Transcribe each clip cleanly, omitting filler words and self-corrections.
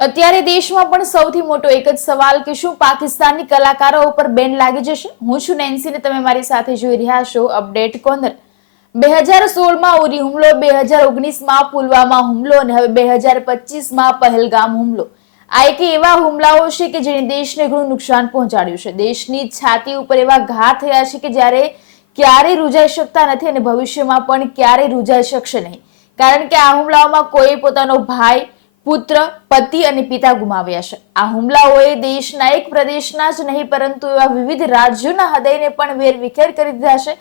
અત્યારે દેશમાં પણ સૌથી મોટો એક જ સવાલ કે શું પાકિસ્તાની કલાકારો ઉપર બેન લાગી જશે? હું છું નેન્સી ને તમે મારી સાથે જોઈ રહ્યા છો અપડેટ કોર્નર। 2016માં ઉરી હુમલો, 2019માં પુલવામા હુમલો અને હવે 2025માં પહેલગામ હુમલો। આ એક એવા હુમલાઓ છે કે જેને દેશને ઘણું નુકસાન પહોંચાડ્યું છે। દેશની છાતી ઉપર એવા ઘા થયા છે કે જ્યારે ક્યારેય રૂજાઈ શકતા નથી અને ભવિષ્યમાં પણ ક્યારેય રૂજાઈ શકશે નહીં, કારણ કે આ હુમલાઓમાં કોઈ પોતાનો ભાઈ, પુત્ર, પતિ અને પિતા ગુમાવ્યા છે। આ હુમલાઓએ દેશના એક પ્રદેશના જ નહીં પરંતુ એવા વિવિધ રાજ્યોના હૃદયને પણ વેરવિખેર કરી દીધા છે,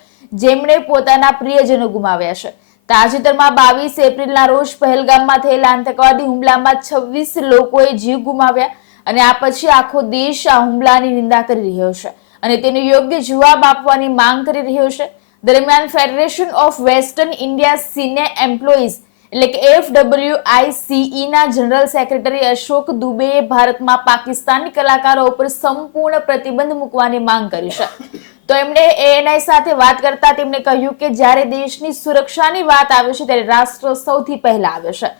જેમણે પોતાના પ્રિયજનો ગુમાવ્યા છે। તાજેતરમાં 22 એપ્રિલના રોજ પહેલગામમાં થયેલા આતંકવાદી હુમલામાં 26 લોકોએ જીવ ગુમાવ્યા અને આ પછી આખો દેશ આ હુમલાની નિંદા કરી રહ્યો છે અને તેનો યોગ્ય જવાબ આપવાની માંગ કરી રહ્યો છે। દરમિયાન federation of western India senior employees એટલે કે FWICE ના જનરલ સેક્રેટરી અશોક દુબેએ ભારતમાં પાકિસ્તાની કલાકારો ઉપર સંપૂર્ણ પ્રતિબંધ મૂકવાની માંગ કરી છે। તો એમણે ANI સાથે વાત કરતા તેમણે કહ્યું કે જ્યારે દેશની સુરક્ષાની વાત આવે છે ત્યારે રાષ્ટ્ર સૌથી પહેલા આવે છે।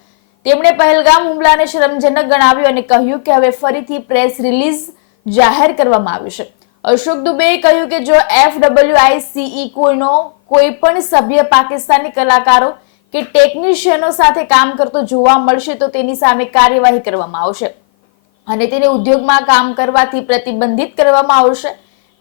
તેમણે પહેલગામ હુમલાને શરમજનક ગણાવ્યું અને કહ્યું કે હવે ફરીથી પ્રેસ રિલીઝ જાહેર કરવામાં આવ્યું છે। અશોક દુબેએ કહ્યું કે જો FWICE કોઈ પણ સભ્ય પાકિસ્તાની કલાકારો કે ટેકનિશિયનો સાથે કામ કરતો જોવા મળશે તો તેની સામે કાર્યવાહી કરવામાં આવશે અને તેને ઉદ્યોગમાં કામ કરવાથી પ્રતિબંધિત કરવામાં આવશે।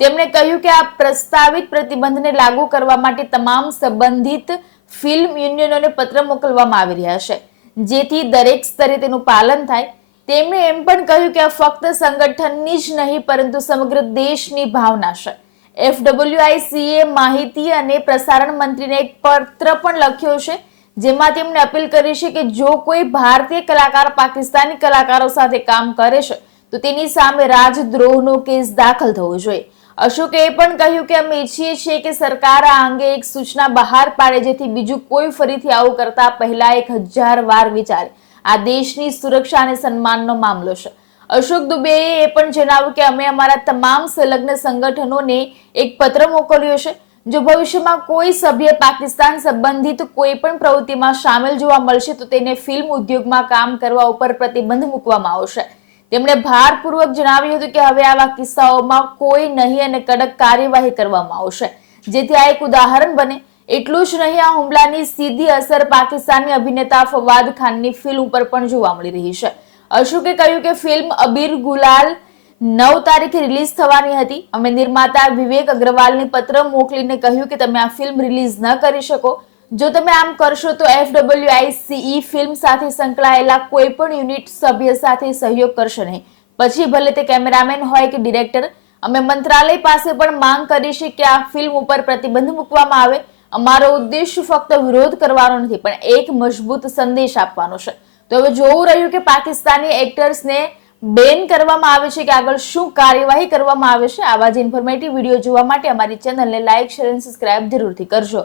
તેમણે કહ્યું કે આ પ્રસ્તાવિત પ્રતિબંધને લાગુ કરવા માટે તમામ સંબંધિત ફિલ્મ યુનિયનોને પત્ર મોકલવામાં આવી રહ્યા છે, જેથી દરેક સ્તરે તેનું પાલન થાય। તેમણે એમ પણ કહ્યું કે આ ફક્ત સંગઠનની જ નહીં પરંતુ સમગ્ર દેશની ભાવના છે। FWICE માહિતી અને પ્રસારણ મંત્રીને એક પત્ર પણ લખ્યો છે, જેમાં તેમણે અપીલ કરી છે કે જો કોઈ ભારતીય કલાકાર પાકિસ્તાની કલાકારો સાથે કામ કરે છે તો તેની સામે રાજદ્રોહનો કેસ દાખલ થવો જોઈએ। અશોકે એ પણ કહ્યું કે અમે ઈચ્છીએ છીએ કે સરકાર આ અંગે એક સૂચના બહાર પાડે જેથી બીજું કોઈ ફરીથી આવું કરતા પહેલા 1000 વાર વિચારે। આ દેશની સુરક્ષા અને સન્માનનો મામલો છે। અશોક દુબેએ એ પણ જણાવ્યું કે અમે અમારા તમામ સંલગ્ન સંગઠનોને એક પત્ર મોકલ્યો છે। જો ભવિષ્યમાં કોઈ સભ્ય પાકિસ્તાન સંબંધિત કોઈ પણ પ્રવૃત્તિમાં સામેલ જોવા મળશે તો તેને ફિલ્મ ઉદ્યોગમાં કામ કરવા ઉપર પ્રતિબંધ મૂકવામાં આવશે। તેમણે ભારપૂર્વક જણાવ્યું હતું કે હવે આવા કિસ્સાઓમાં કોઈ નહીં અને કડક કાર્યવાહી કરવામાં આવશે, જેથી આ એક ઉદાહરણ બને। એટલું જ નહીં, આ હુમલાની સીધી અસર પાકિસ્તાની અભિનેતા ફવાદ ખાનની ફિલ્મ ઉપર પણ જોવા મળી રહી છે। અશોકે કહ્યું કે ફિલ્મ અબીર ગુલાલ 9 તારીખે રિલીઝ થવાની હતી। અમે નિર્માતા વિવેક અગ્રવાલને પત્ર મોકલીને કહ્યું કે તમે આ ફિલ્મ રિલીઝ ન કરી શકો। જો તમે આમ કરશો તો FWICE ફિલ્મ સાથે સંકળાયેલા કોઈ પણ યુનિટ સભ્ય સાથે સહયોગ કરશે નહીં, પછી ભલે તે કેમેરામેન હોય કે ડિરેક્ટર। અમે મંત્રાલય પાસે પણ માંગ કરી છે કે આ ફિલ્મ ઉપર પ્રતિબંધ મૂકવામાં આવે। અમારો ઉદ્દેશ ફક્ત વિરોધ કરવાનો નથી પણ એક મજબૂત સંદેશ આપવાનો છે। તો હવે જોવું રહ્યું કે પાકિસ્તાની એક્ટર્સને બેન કરવામાં આવે છે કે આગળ શું કાર્યવાહી કરવામાં આવે છે। આવા જ ઇન્ફોર્મેટિવ વિડીયો જોવા માટે અમારી ચેનલને લાઇક, શેર અને સબસ્ક્રાઇબ જરૂરથી કરજો।